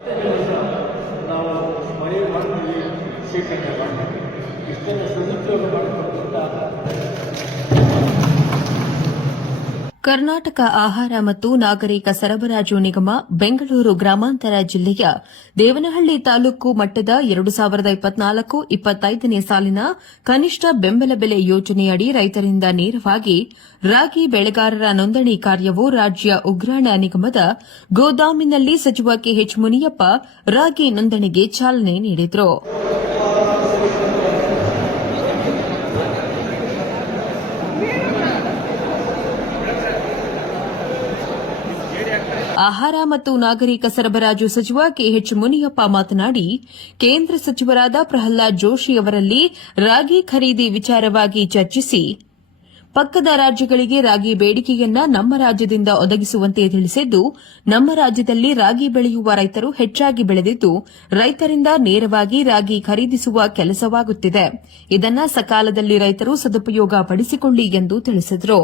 ನಾವು ಮನೆ ಮಾಡ್ತೀವಿ, ಶೇಖರಣೆ ಮಾಡ್ತೀವಿ. ಇಷ್ಟನ್ನು ಸದುಪಯೋಗ ಮಾಡಿಕೊಂಡಾಗ ಕರ್ನಾಟಕ ಆಹಾರ ಮತ್ತು ನಾಗರಿಕ ಸರಬರಾಜು ನಿಗಮ ಬೆಂಗಳೂರು ಗ್ರಾಮಾಂತರ ಜಿಲ್ಲೆಯ ದೇವನಹಳ್ಳಿ ತಾಲೂಕು ಮಟ್ಟದ 2024-25ನೇ ಸಾಲಿನ ಕನಿಷ್ಠ ಬೆಂಬಲ ಬೆಲೆ ಯೋಜನೆಯಡಿ ರೈತರಿಂದ ನೇರವಾಗಿ ರಾಗಿ ಬೆಳೆಗಾರರ ನೋಂದಣಿ ಕಾರ್ಯವು ರಾಜ್ಯ ಉಗ್ರಾಣ ನಿಗಮದ ಗೋದಾಮಿನಲ್ಲಿ ಸಚಿವ ಕೆಎಚ್ ಮುನಿಯಪ್ಪ ರಾಗಿ ನೋಂದಣಿಗೆ ಚಾಲನೆ ನೀಡಿದರು. ಆಹಾರ ಮತ್ತು ನಾಗರಿಕ ಸರಬರಾಜು ಸಚಿವ ಕೆಎಚ್ ಮುನಿಯಪ್ಪ ಮಾತನಾಡಿ, ಕೇಂದ್ರ ಸಚಿವರಾದ ಪ್ರಹ್ಲಾದ್ ಜೋಶಿ ಅವರಲ್ಲಿ ರಾಗಿ ಖರೀದಿ ವಿಚಾರವಾಗಿ ಚರ್ಚಿಸಿ ಪಕ್ಕದ ರಾಜ್ಯಗಳಿಗೆ ರಾಗಿ ಬೇಡಿಕೆಯನ್ನ ನಮ್ಮ ರಾಜ್ಯದಿಂದ ಒದಗಿಸುವಂತೆ ತಿಳಿಸಿದ್ದು, ನಮ್ಮ ರಾಜ್ಯದಲ್ಲಿ ರಾಗಿ ಬೆಳೆಯುವ ರೈತರು ಹೆಚ್ಚಾಗಿ ಬೆಳೆದಿದ್ದು ರೈತರಿಂದ ನೇರವಾಗಿ ರಾಗಿ ಖರೀದಿಸುವ ಕೆಲಸವಾಗುತ್ತಿದೆ. ಇದನ್ನ ಸಕಾಲದಲ್ಲಿ ರೈತರು ಸದುಪಯೋಗ ಪಡಿಸಿಕೊಳ್ಳಿ ಎಂದು ತಿಳಿಸಿದರು.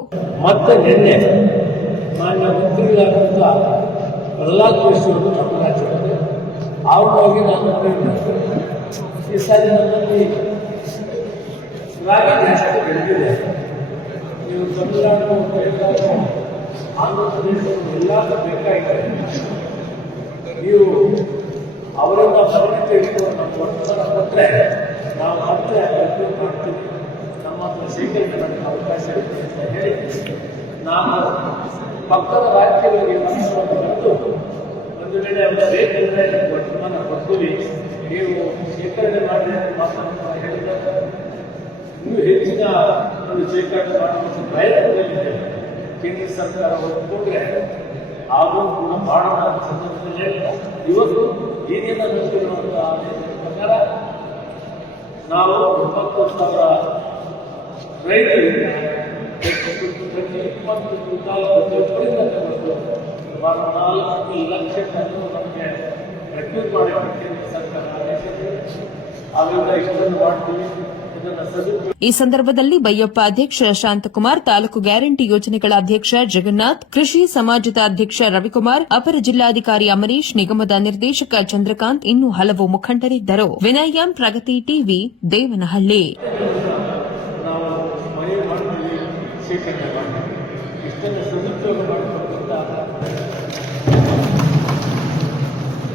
ಮಾನ್ಯ ಮಂತ್ರಿಗಳಾದಂಥ ಪ್ರಹ್ಲಾದ್ ಜೋಶಿ ಅವರು ನಮ್ಮ ರಾಜ್ಯದಲ್ಲಿ ಆವಾಗಿ ನಾನು ಈ ಸಾರಿ ನಮ್ಮಲ್ಲಿ ರಾಗಿ ಜಾಸ್ತಿ ಬೆಳೆದಿದೆ. ನೀವು ತಮಿಳುನಾಡು, ಕೇರಳ, ಆಂಧ್ರ ಪ್ರದೇಶ ಎಲ್ಲರೂ ಬೇಕಾಗಿದೆ. ನೀವು ಅವರನ್ನ ಪರಿಣತಿ ಇಟ್ಕೊಂಡು ನಮ್ಮ ಒತ್ತಡ ಕೊಟ್ಟರೆ ನಾವು ಮತ್ತೆ ಅಭಿವೃದ್ಧಿ ಮಾಡ್ತೀವಿ, ನಮ್ಮ ಹತ್ರ ಶೇಖರಣೆ ಮಾಡಲಿಕ್ಕೆ ಅವಕಾಶ ಇರುತ್ತೆ ಅಂತ ಹೇಳಿ ನಾವು ಪಕ್ಕದ ರಾಜ್ಯಗಳಿಗೆ ಮನಸ್ಸನ್ನು ಬಂದು ಒಂದು ವೇಳೆ ಅವರ ಬೇಕೆಂದರೆ ವರ್ತಮಾನ ಕೊಡ್ತೀವಿ, ನೀವು ಶೇಖರಣೆ ಮಾಡಿ ಮಾತನ್ನು ಹೇಳಿದಾಗ ಇನ್ನೂ ಹೆಚ್ಚಿನ ಒಂದು ಶೇಖರಣೆ ಮಾಡುವಂಥ ಪ್ರಯತ್ನದಲ್ಲಿದೆ. ಕೇಂದ್ರ ಸರ್ಕಾರ ಒಪ್ಪಿಕೊಂಡ್ರೆ ಹಾಗೂ ಕೂಡ ಮಾಡೋಣ ಸಂದರ್ಭದಲ್ಲಿ ಇವತ್ತು ಈಗಿನ ನೋಡಿರುವಂಥ ಪ್ರಕಾರ ನಾವು 90,000 ರೈತರಿಂದ 20 ಕ್ವಿಂಟಾಲ್ ಪ್ರತಿಯೊಬ್ಬರಿಂದ ತಗೊಂಡು ಸುಮಾರು 4 ಲಕ್ಷ ಟನ್ ನಮಗೆ ಪ್ರಕ್ಯೂರ್ ಮಾಡಲಿಕ್ಕೆ ಕೇಂದ್ರ ಸರ್ಕಾರ ಆದೇಶಿಸಿದೆ. ಆಮೇಲೆ ಇಷ್ಟನ್ನು ಮಾಡ್ತೀವಿ. ಈ ಸಂದರ್ಭದಲ್ಲಿ ಬೈಯಪ್ಪ ಅಧ್ಯಕ್ಷ ಶಾಂತಕುಮಾರ್, ತಾಲೂಕು ಗ್ಯಾರಂಟಿ ಯೋಜನೆಗಳ ಅಧ್ಯಕ್ಷ ಜಗನ್ನಾಥ್, ಕೃಷಿ ಸಮಾಜದ ಅಧ್ಯಕ್ಷ ರವಿಕುಮಾರ್, ಅಪರ ಜಿಲ್ಲಾಧಿಕಾರಿ ಅಮರೀಶ್, ನಿಗಮದ ನಿರ್ದೇಶಕ ಚಂದ್ರಕಾಂತ್ ಇನ್ನೂ ಹಲವು ಮುಖಂಡರಿದ್ದರು. ವಿನಯ್ ಎಂ, ಪ್ರಗತಿ ಟಿವಿ, ದೇವನಹಳ್ಳಿ. ನಾವು ಮನೆ ಮಾಡ್ತೀವಿ, ಶೇಖರಣೆ ಮಾಡ್ತೀವಿ. ಇಷ್ಟನ್ನು ಸದುಪಯೋಗ